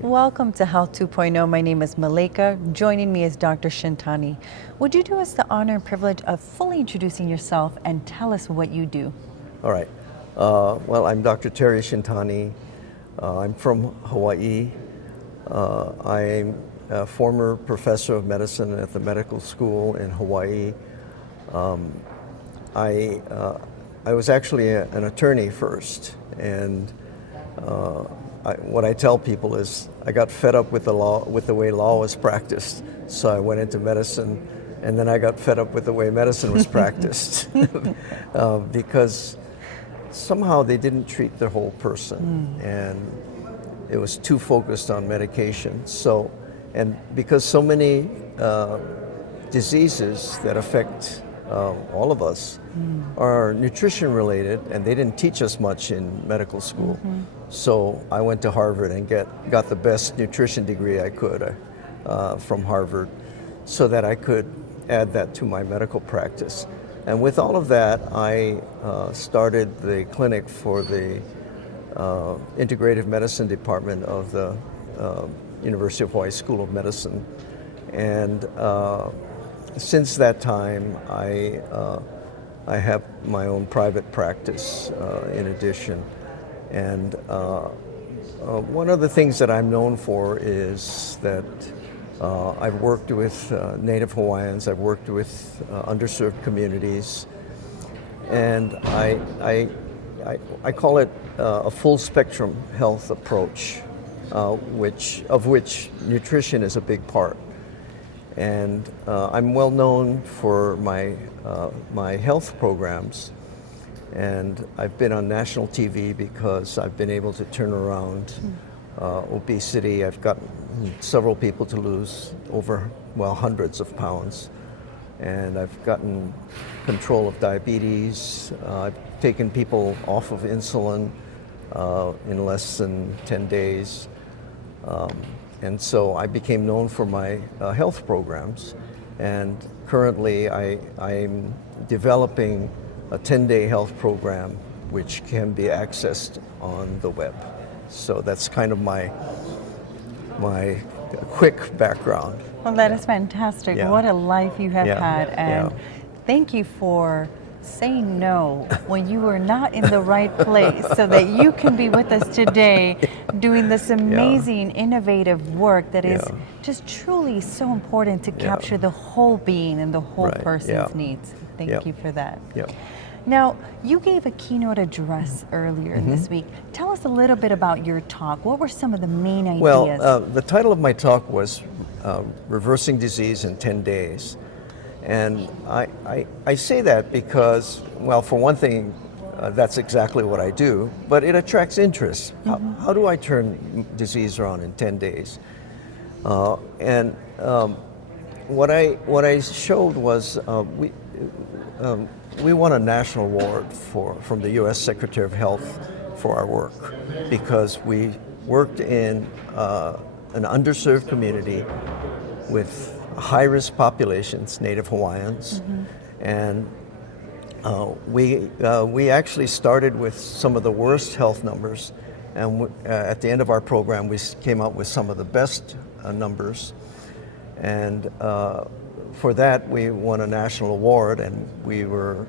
Welcome to Health 2.0. My name is Maleka. Joining me is Dr. Shintani. Would you do us the honor and privilege of fully introducing yourself and tell us what you do? All right. Well, I'm Dr. Terry Shintani. I'm from Hawaii. I'm a former professor of medicine at the medical school in Hawaii. I was actually an attorney first, and what I tell people is I got fed up with the law, with the way law was practiced, so I went into medicine, and then I got fed up with the way medicine was practiced because somehow they didn't treat the whole person, and it was too focused on medication. So, and because so many diseases that affect all of us are nutrition related, and they didn't teach us much in medical school. So I went to Harvard and got the best nutrition degree I could from Harvard, so that I could add that to my medical practice. And with all of that, I started the clinic for the integrative medicine department of the University of Hawaii School of Medicine. And since that time, I have my own private practice in addition. And one of the things that I'm known for is that I've worked with Native Hawaiians, I've worked with underserved communities, and I call it a full spectrum health approach, of which nutrition is a big part. And I'm well known for my health programs, and I've been on national TV because I've been able to turn around obesity. I've gotten several people to lose hundreds of pounds, and I've gotten control of diabetes. I've taken people off of insulin in less than 10 days. And so I became known for my health programs, and currently I'm developing a 10-day health program which can be accessed on the web. So that's kind of my quick background. Well, that is fantastic. Yeah. What a life you have Yeah. had, and Yeah. thank you for saying no when you were not in the right place so that you can be with us today doing this amazing, innovative work that is just truly so important to capture the whole being and the whole person's needs. Thank you for that. Yeah. Now, you gave a keynote address earlier this week. Tell us a little bit about your talk. What were some of the main ideas? Well, the title of my talk was Reversing Disease in 10 Days. And I say that because, well, for one thing, that's exactly what I do, but it attracts interest. How do I turn disease around in 10 days? What I showed was we won a national award from the U.S. Secretary of Health for our work because we worked in an underserved community with high-risk populations, Native Hawaiians, and we actually started with some of the worst health numbers, and at the end of our program we came out with some of the best numbers, and for that we won a national award, and we were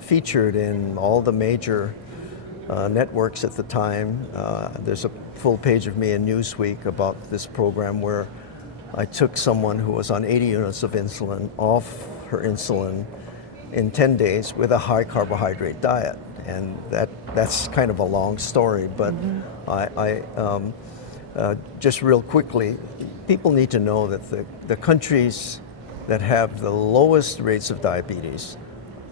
featured in all the major networks at the time. There's a full page of me in Newsweek about this program where I took someone who was on 80 units of insulin off her insulin in 10 days with a high carbohydrate diet. And that's kind of a long story, but just real quickly, people need to know that the countries that have the lowest rates of diabetes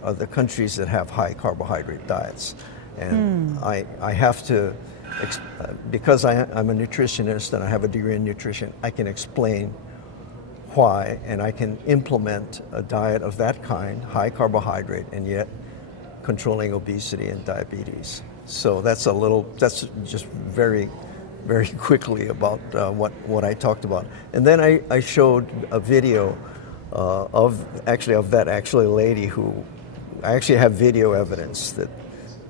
are the countries that have high carbohydrate diets. And I have to, because I'm a nutritionist and I have a degree in nutrition, I can explain why, and I can implement a diet of that kind, high carbohydrate, and yet controlling obesity and diabetes. So that's just very, very quickly about what I talked about. And then I showed a video of that lady who, I actually have video evidence that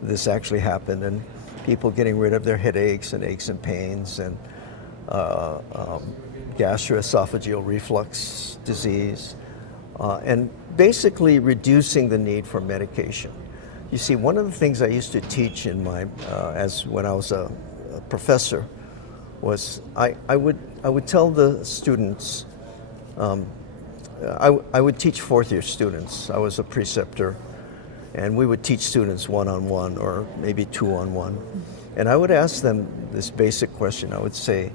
this actually happened, and people getting rid of their headaches and aches and pains, and gastroesophageal reflux disease, and basically reducing the need for medication. You see, one of the things I used to teach in my, when I was a professor, was I would tell the students, I would teach fourth year students. I was a preceptor, and we would teach students one-on-one or maybe two-on-one. And I would ask them this basic question. I would say,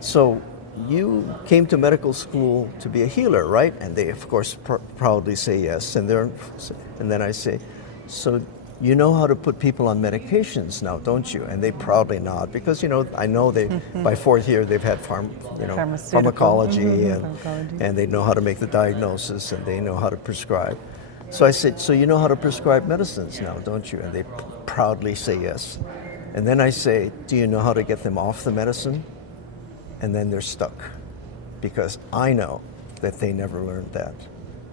so you came to medical school to be a healer, right? And they, of course, proudly say yes. And then I say, so you know how to put people on medications now, don't you? And they proudly nod, because I know they by fourth year they've had pharmacology, and they know how to make the diagnosis, and they know how to prescribe. So I said, so you know how to prescribe medicines now, don't you? And they proudly say yes. And then I say, do you know how to get them off the medicine? And then they're stuck, because I know that they never learned that,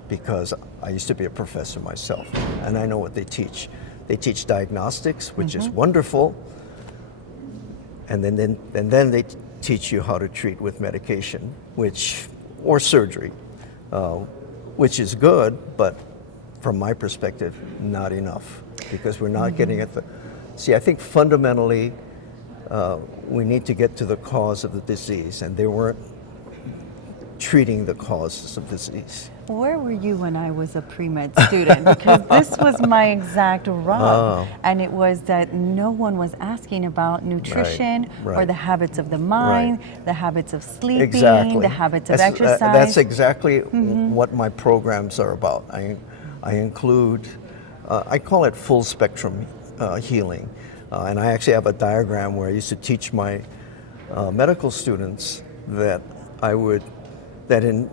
because I used to be a professor myself, and I know what they teach. They teach diagnostics, which is wonderful, and then they teach you how to treat with medication, or surgery, which is good, but from my perspective, not enough, because we're not getting at the. See, I think fundamentally, we need to get to the cause of the disease, and they weren't treating the causes of disease. Where were you when I was a pre-med student? Because this was my exact rub, and it was that no one was asking about nutrition or the habits of the mind, the habits of sleeping, the habits of exercise. That's exactly what my programs are about. I include, I call it full spectrum healing. And I actually have a diagram where I used to teach my medical students that in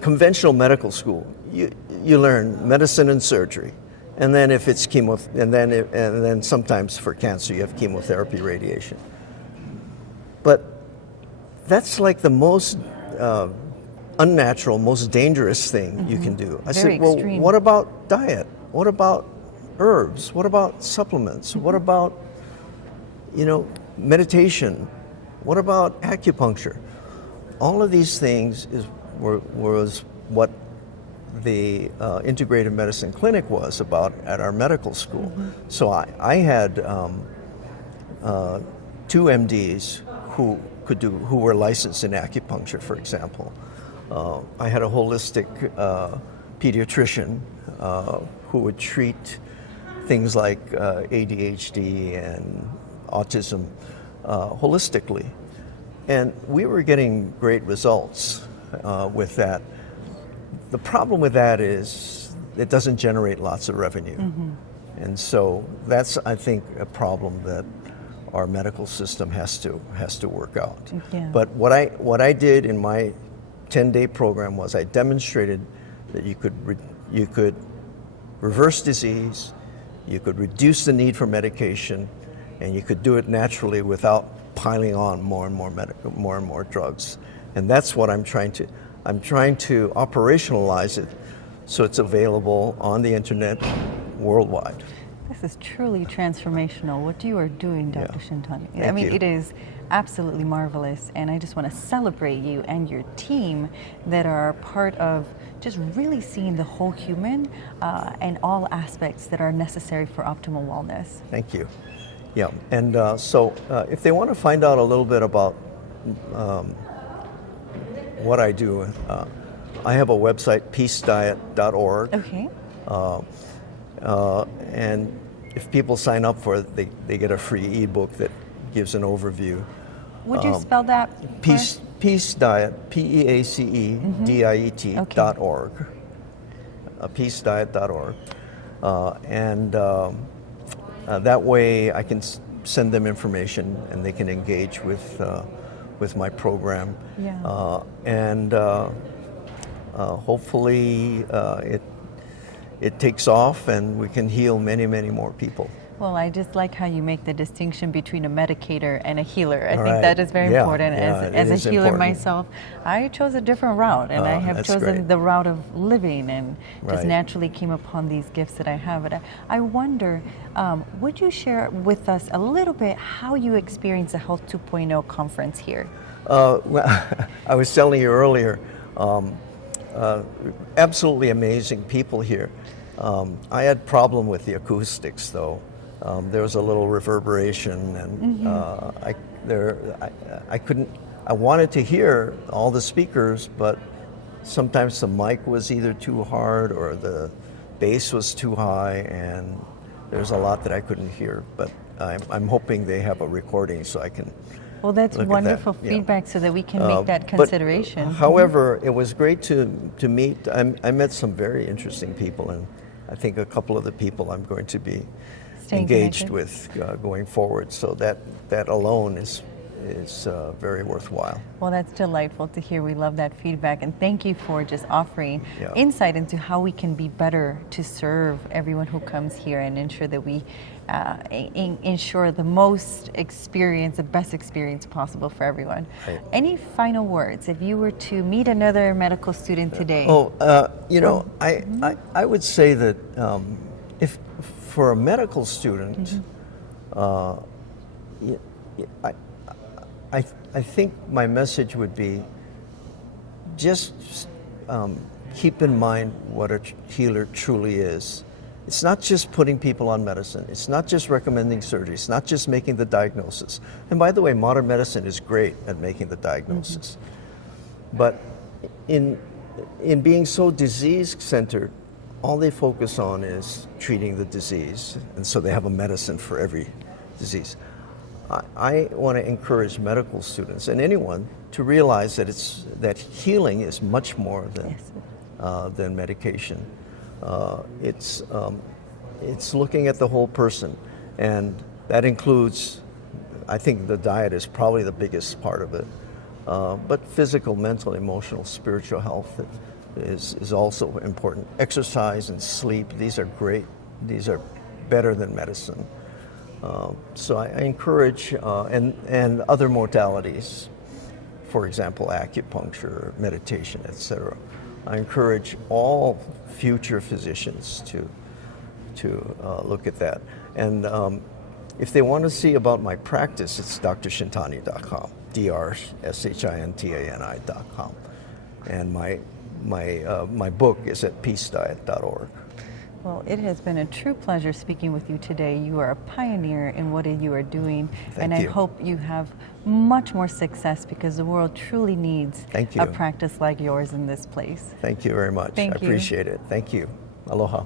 conventional medical school, you learn medicine and surgery, and then if it's and then sometimes for cancer you have chemotherapy, radiation. But that's like the most unnatural, most dangerous thing you can do. I said, well, what about diet? What about herbs? What about supplements? What about, meditation? What about acupuncture? All of these things was what the integrative medicine clinic was about at our medical school. So I had two MDs who were licensed in acupuncture, for example. I had a holistic pediatrician who would treat things like ADHD and autism holistically. And we were getting great results with that. The problem with that is it doesn't generate lots of revenue. And so that's, I think, a problem that our medical system has to work out. But what I did in my 10-day program was I demonstrated that you could reverse disease, you could reduce the need for medication, and you could do it naturally without piling on more and more drugs. And that's what I'm trying to operationalize it so it's available on the internet worldwide. This is truly transformational, what you are doing, Dr. Shintani. I mean, it is absolutely marvelous, and I just want to celebrate you and your team that are part of just really seeing the whole human and all aspects that are necessary for optimal wellness. Thank you. Yeah, and so if they want to find out a little bit about what I do, I have a website, peacediet.org. Okay. And if people sign up for it, they get a free ebook that gives an overview. Would you spell that? Peace Diet, PEACEDIET.org. Peacediet.org. And that way I can send them information and they can engage with my program. And hopefully it takes off and we can heal many, many more people. Well, I just like how you make the distinction between a medicator and a healer. I All think right. that is very Yeah, important. yeah, it As is a healer important. myself, I chose a different route, and I have That's chosen great. the route of living, and just Right. naturally came upon these gifts that I have. And I wonder, would you share with us a little bit how you experienced the Health 2.0 conference here? Well, I was telling you earlier, absolutely amazing people here. I had problem with the acoustics, though. There was a little reverberation, and I couldn't. I wanted to hear all the speakers, but sometimes the mic was either too hard or the bass was too high, and there's a lot that I couldn't hear. But I'm hoping they have a recording so I can. Well, that's Look at wonderful that, yeah. feedback so that we can make that But, consideration. however, it was great to meet. I met some very interesting people, and I think a couple of the people I'm going to be Staying engaged connected. with going forward. So that alone is very worthwhile. Well, that's delightful to hear. We love that feedback. And thank you for just offering Yeah. insight into how we can be better to serve everyone who comes here and ensure that we ensure the most experience, the best experience possible for everyone. Right. Any final words? If you were to meet another medical student today, I would say that if for a medical student, I think my message would be just keep in mind what a healer truly is. It's not just putting people on medicine. It's not just recommending surgery. It's not just making the diagnosis. And by the way, modern medicine is great at making the diagnosis. But in being so disease-centered, all they focus on is treating the disease. And so they have a medicine for every disease. I want to encourage medical students and anyone to realize that healing is much more than medication. It's looking at the whole person, and that includes, I think the diet is probably the biggest part of it, but physical, mental, emotional, spiritual health is also important. Exercise and sleep, these are great. These are better than medicine. So I encourage, and other modalities, for example, acupuncture, meditation, etc. I encourage all future physicians to look at that. And if they want to see about my practice, it's drshintani.com, drshintani.com. And my book is at peacediet.org. well, it has been a true pleasure speaking with you today. You are a pioneer in what you are doing, and I hope you have much more success because the world truly needs a practice like yours in this place. Thank you very much. I appreciate it. Thank you. Aloha.